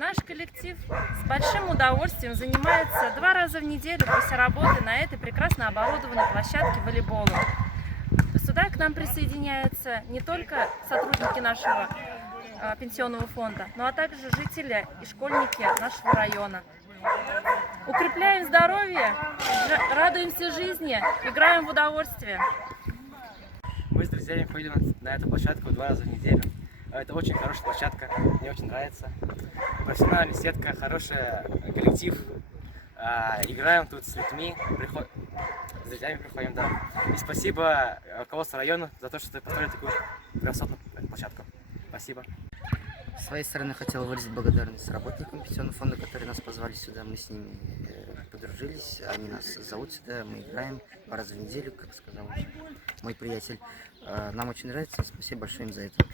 Наш коллектив с большим удовольствием занимается 2 раза в неделю после работы на этой прекрасно оборудованной площадке волейбола. Сюда к нам присоединяются не только сотрудники нашего пенсионного фонда, но а также жители и школьники нашего района. Укрепляем здоровье, радуемся жизни, играем в удовольствие. Мы с друзьями ходим на эту площадку 2 раза в неделю. Это очень хорошая площадка, мне очень нравится. Профессиональная сетка, хороший коллектив. Играем тут с людьми, с друзьями приходим, да. И спасибо руководству района за то, что построили такую красотную площадку. Спасибо. С своей стороны хотел выразить благодарность работникам пенсионного фонда, которые нас позвали сюда. Мы с ними подружились, они нас зовут сюда, мы играем 2 раза в неделю, как сказал мой приятель. Нам очень нравится, спасибо большое им за это.